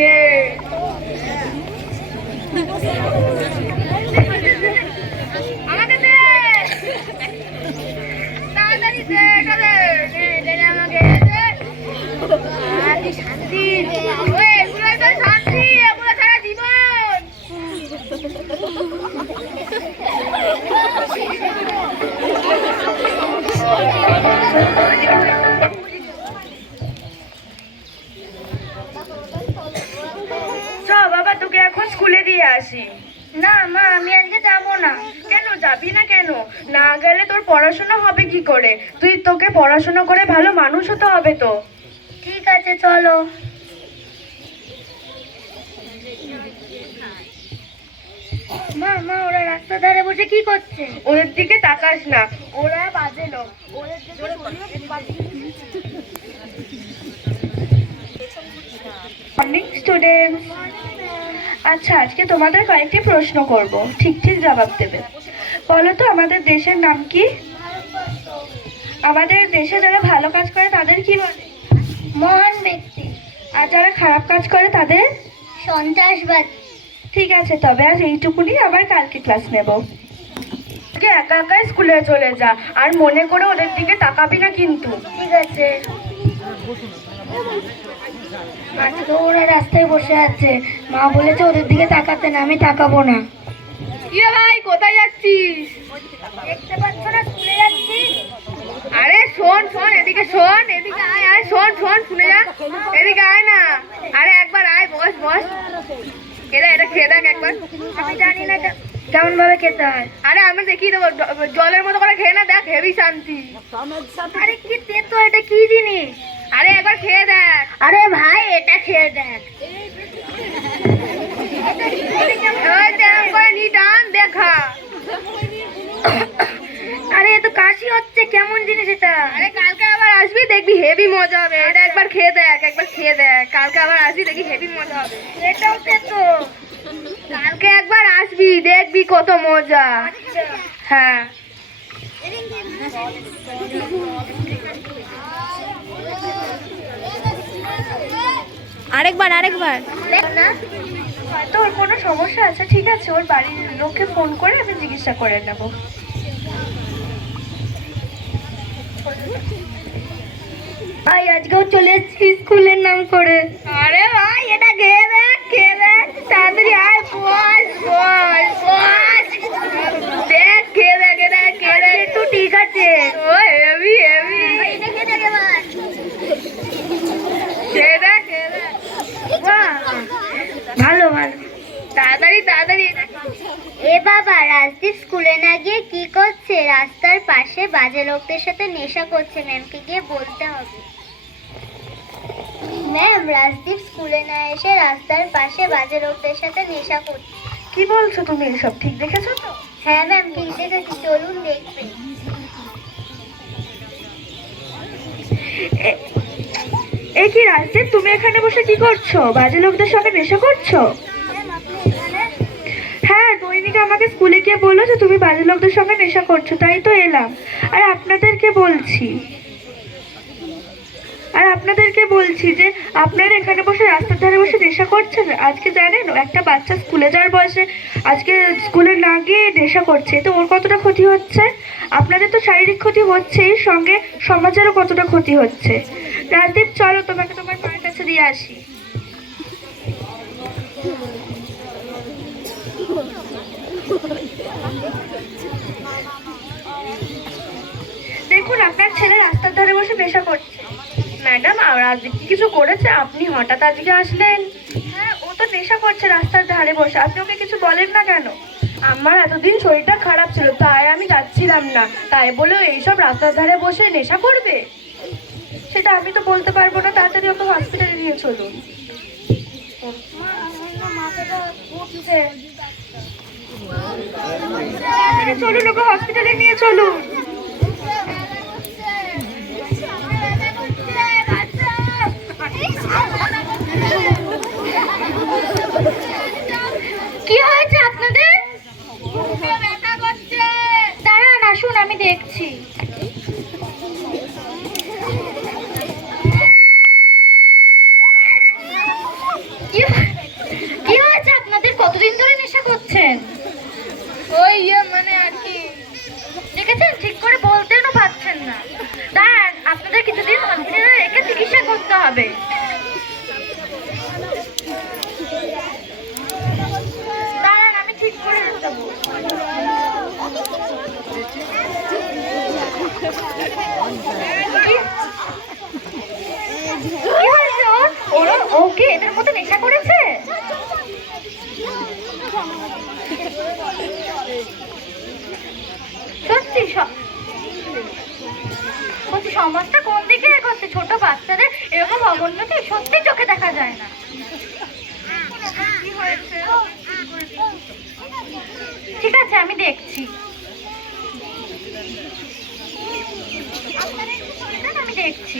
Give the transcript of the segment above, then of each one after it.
নেই। আমাকে দে, তাড়াতাড়ি দে, এটা দে, আমাকে দে। শান্তি, এগুলোই তো শান্তি, এগুলো ছাড়া জীবন। বাবা তোকে এখন স্কুলে দিয়ে আসি। না মা, আমি আজকে যাবো না। কেন যাবি না? কেন না গেলে তোর পড়াশোনা হবে কি করে? তোকে পড়াশোনা করে ভালো মানুষ হতে হবে তো। ঠিক আছে চলো। মা মা, ওরা রাস্তার ধারে বসে কি করছে? ওদের দিকে তাকাস না, ওরা বাজে লোক। Morning students. আচ্ছা, আজকে তোমাদের কয়েকটি প্রশ্ন করব, ঠিক ঠিক জবাব দেবে। বলো তো আমাদের দেশের নাম কি? আমাদের দেশে যারা ভালো কাজ করে তাদের কি বলে? মহান ব্যক্তি। আর যারা খারাপ কাজ করে তাদের? সন্ত্রাসবাদ। ঠিক আছে, তবে আজ এইটুকুনি, আবার কালকে ক্লাস নেব। আজকে একা একা স্কুলে চলে যা, আর মনে করে ওদের দিকে তাকাবি না কিন্তু। ঠিক আছে। আজকে ওরা রাস্তায় বসে আছে, মা বলেছে ওদের দিকে তাকাতে না, আমি তাকাবো না। ইয়ে ভাই, কোথায় যাচ্ছিস? দেখতে পাচ্ছ না স্কুলে যাচ্ছি। আরে শোন শোন, এদিকে শোন, এদিকে আয় আয়, শোন শোন, শুনে যা, এদিকে আয় না। আরে একবার আয়, বস বস। এটা খেয়ে দেখ একবার। আমি জানি না কেমন ভাবে খেতে হয়। আরে আমি দেখিয়ে দেবো, জলের মতো করে খেয়ে না, দেখ হেভি শান্তি। আরে কি তেতো, এটা কি জিনিস? আরে একবার খেয়ে দেখ। আরে ভাই, এটা খেয়ে দেখ। দেখা। আরে এ তো কাশি হচ্ছে, কেমন জিনিস এটা? আরে কালকে আবার আসবি, দেখবি হেভি মজা হবে। এটা একবার খেয়ে দেখ, একবার খেয়ে দেখ। কালকে আবার আসবি, দেখবি হেভি মজা হবে। এটাও তেতো। কালকে একবার আসবি, দেখবি কত মজা। হ্যাঁ। আরেকবার আরেকবার। হয়তো ওর কোনো সমস্যা আছে, ঠিক আছে, ওর বাড়ির লোককে ফোন করে আমি চিকিৎসা করে নেব। ভাই আজকেও চলে এসেছি স্কুলের নাম করে। আরে ভাই, এটা খেয়ে দেখ, খেয়ে দেখ, তাড়াতাড়ি আয়, বস বস বস, দেখ খেয়ে দেখ, এটা খেয়ে দেখ একটু। ঠিক আছে। ও হেভি হেভি, এটা খেয়ে দেখ এবার, খেয়ে দেখ খেয়ে দেখ। ভালো ভালো, তাড়াতাড়ি তাড়াতাড়ি। এ বাবা, রাজদীপ স্কুলে না গিয়ে কি করছে? রাস্তার পাশে বাজে লোকদের সাথে নেশা করছে, ম্যামকে গিয়ে বলতে হবে। ম্যাম, রাজদীপ স্কুলে না এসে রাস্তার পাশে বাজে লোকদের সাথে নেশা করছে। কি বলছো তুমি? এসব ঠিক দেখেছো তো? হ্যাঁ ম্যাম, ঠিক দেখেছি, চলুন দেখবেন। এ কি রাজদীপ, তুমি এখানে বসে কি করছো? বাজে লোকদের সঙ্গে নেশা করছো? হ্যাঁ, দৈনিক আমাকে স্কুলে গিয়ে বললো যে তুমি বাজে লোকদের সঙ্গে নেশা করছো, তাই তো এলাম। আর আপনাদেরকে বলছি যে আপনারা এখানে বসে রাস্তার ধারে বসে নেশা করছেন। আজকে জানেন, একটা বাচ্চা স্কুলে যাওয়ার বয়সে আজকে স্কুলে না গিয়ে নেশা করছে, তো ওর কতটা ক্ষতি হচ্ছে। আপনাদের তো শারীরিক ক্ষতি হচ্ছেই, সঙ্গে সমাজেরও কতটা ক্ষতি হচ্ছে। রাজদীপ, চলো তোমাকে তোমার মায়ের কাছে দিয়ে আসি। দেখুন, আপনার ছেলে রাস্তার ধারে বসে নেশা করছে। ম্যাডাম, রাজদীপ কি কিছু করেছে? আপনি হঠাৎ আজকে আসলেন। হ্যাঁ, ও তো নেশা করছে রাস্তার ধারে বসে, আপনি ওকে কিছু বলেন না কেন? আমার এতদিন শরীরটা খারাপ ছিল, তাই আমি যাচ্ছিলাম না, তাই বলে এইসব রাস্তার ধারে বসে নেশা করবে? সেটা আমি তো বলতে পারবো না। তাড়াতাড়ি ওকে হসপিটালে নিয়ে চলুন। চলুন, ওকে হসপিটালে নিয়ে চলুন। কি হয়েছে আপনাদের? দাঁড়ান, আসুন, আমি দেখছি। কি মানে আর কি দেখেছেন, ঠিক করে বলতেও পারছেন না। দাঁড়ান, আপনাদের কিছুদিন হসপিটালে রেখে চিকিৎসা করতে হবে। দাঁড়ান, আমি ঠিক করে দেবো। কি হয়েছে ওর? ওকে এদের মতো নেশা করেছে? সত্যি সত্যি সমাজটা কোন দিকে এগোচ্ছে? ছোট বাচ্চাদের এরকম অবনতি সত্যি চোখে দেখা যায় না। কি হয়েছে? ঠিক আছে, আমি দেখছি। আমি দেখছি।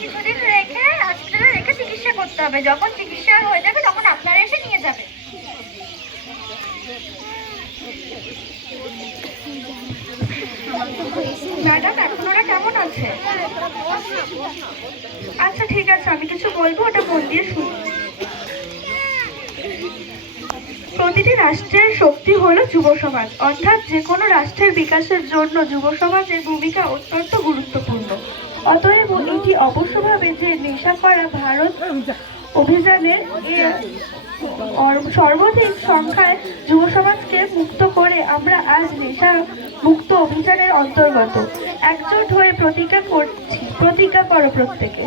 কিছুদিন রেখে হসপিটালে রেখে চিকিৎসা করতে হবে। যখন চিকিৎসা হয়ে যাবে তখন আপনারা এসে নিয়ে যাবেন। ম্যাডাম, এখন ওরা কেমন আছে? আচ্ছা ঠিক আছে, আমি কিছু বলবো, ওটা মন দিয়ে শুনুন। প্রতিটি রাষ্ট্রের শক্তি হলো যুব সমাজ, অর্থাৎ যে কোনো রাষ্ট্রের বিকাশের জন্য যুব সমাজের ভূমিকা অত্যন্ত গুরুত্বপূর্ণ। অতএব এটি অবশ্যভাবে যে নেশা করা ভারত অভিযানের সর্বাধিক সংখ্যায় যুব সমাজকে মুক্ত করে আমরা আজ নেশা মুক্ত অভিযানের অন্তর্গত একজোট হয়ে প্রতিজ্ঞা করো প্রত্যেকে।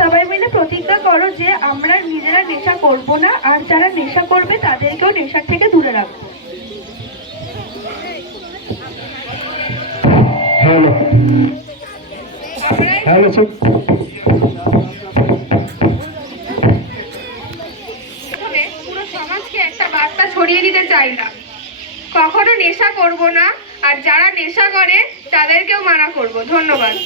সবাই মিলে প্রতিজ্ঞা করো যে আমরা নিজেরা নেশা করব না, আর যারা নেশা করবে তাদেরকেও নেশার থেকে দূরে রাখবো। পুরো সমাজকে একটা বার্তা ছড়িয়ে দিতে চাইলাম, কখনো নেশা করব না, আর যারা নেশা করে তাদেরকেও মানা করব। ধন্যবাদ।